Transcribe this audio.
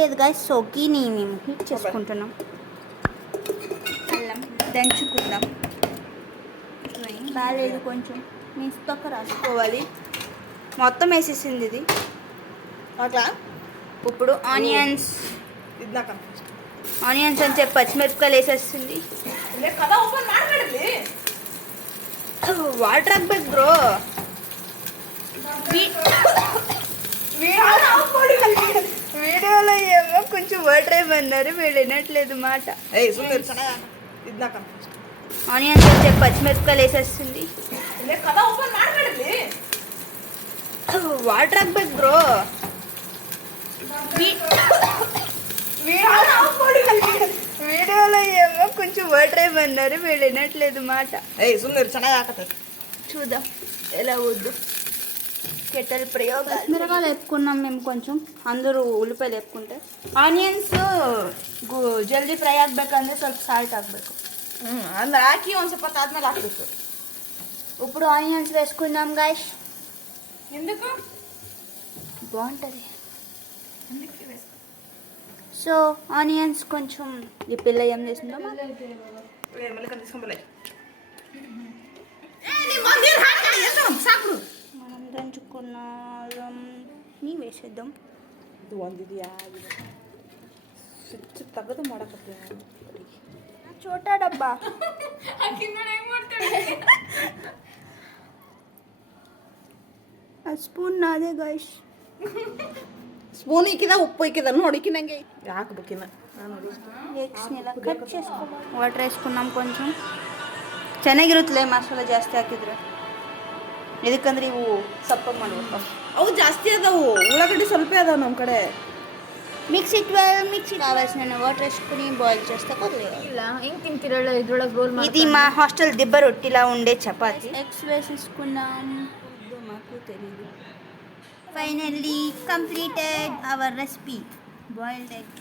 లేదు గాయస్, సోకీని మేము హీట్ చేసుకుంటున్నాం. అల్లం దంచుకుందాం. బాగాలేదు, కొంచెం మీ తొక్క రాసుకోవాలి. మొత్తం వేసేసింది ఇది. ఇప్పుడు ఆనియన్స్ అని చెప్పి పచ్చిమిరపకాయలు వేసేస్తుంది. వాటర్ ಹಾಕ್ಬೇಕು బ్రో. వీడియోలో ఏమో కొంచెం వాటర్ ఏమన్నారు, వీడు వినట్లేదు మాట. ఆనియన్స్ అని చెప్పి పచ్చిమిరపకాయలు వేసేస్తుంది. వాటర్ ಹಾಕ್ಬೇಕು బ్రో. వీడియోలో ఏమో కొంచెం వాటర్ ఏమన్నారు, వీడు వినట్లేదు మాట. చూద్దాం ఎలా వద్దు. కెట్టెల్ ప్రయోగాలు. మిరగాయలు వేపుకున్నాం మేము కొంచెం, అందరూ ఉల్లిపాయలు వేపుకుంటే. ಆನಿಯನ್ಸ್ ಜಲ್ದಿ ಫ್ರೈ ಆಗಬೇಕಂದ್ರೆ ಸ್ವಲ್ಪ ಸಾಲ್ಟ್ ಹಾಕಬೇಕು. ಅಂದ್ರೆ ಹಾಕಿ ಒಂದು ಸ್ವಲ್ಪ ಆದ್ಮೇಲೆ ಹಾಕಬೇಕು. ఇప్పుడు ఆనియన్స్ వేసుకుందాం గాయ్స్. ఎందుకు బాగుంటుంది. సో ఆనియన్స్ కొంచెం ఈ పిల్ల ఏం చేసిందో మనం దంచుకున్నాం వేసేద్దాం. ತಗದು ಮಾಡಕತ್ತೆ చోటా డబ్బా. ಸ್ಪೂನ್ ನಾದೇ ಗಾಯ್ಸ್. ಸ್ಪೂನ್ ಇಕ್ಕಿದ ಉಪ್ಪು ಇಕ್ಕಿದ ನೋಡಿಕಿ ನಂಗೆ ಹಾಕ್ಬೇಕಿನ್ನ. ಎಗ್ಸ್ನೆಲ್ಲ ಕಟ್ చేసుకోవాలి. వాటర్ వేసుకున్నాం కొంచెం. ಚೆನ್ನಾಗಿರುತ್ತಲೇ ಮಸಾಲೆ ಜಾಸ್ತಿ ಹಾಕಿದ್ರೆ. ಇದಕ್ಕಂದ್ರೆ ಇವು ಸಪ್ಪಗೆ ಮಾಡ್ಬೇಕು. ಅವು ಜಾಸ್ತಿ ಅದಾವು, ಉಳ್ಳಾಗಡ್ಡಿ ಸ್ವಲ್ಪ ಅದಾವ ನಮ್ಮ ಕಡೆ. మిక్సీ కావాల్సిన వాటర్ వేసుకుని బాయిల్ చేస్తే కొద్దిగా. ಇಲ್ಲ ಹೆಂಗೆ ತಿಂತಿರಲ್ಲ ಇದ್ರೊಳಗೆ ರೋಲ್ ಮಾಡಿ. ఇది మా హాస్టల్ దిబ్బ రొట్టిలా ఉండే చపాతి. ఎగ్స్ వేసేసుకున్నాం. మాకు తెలియదు. Finally completed hour recipe boiled egg.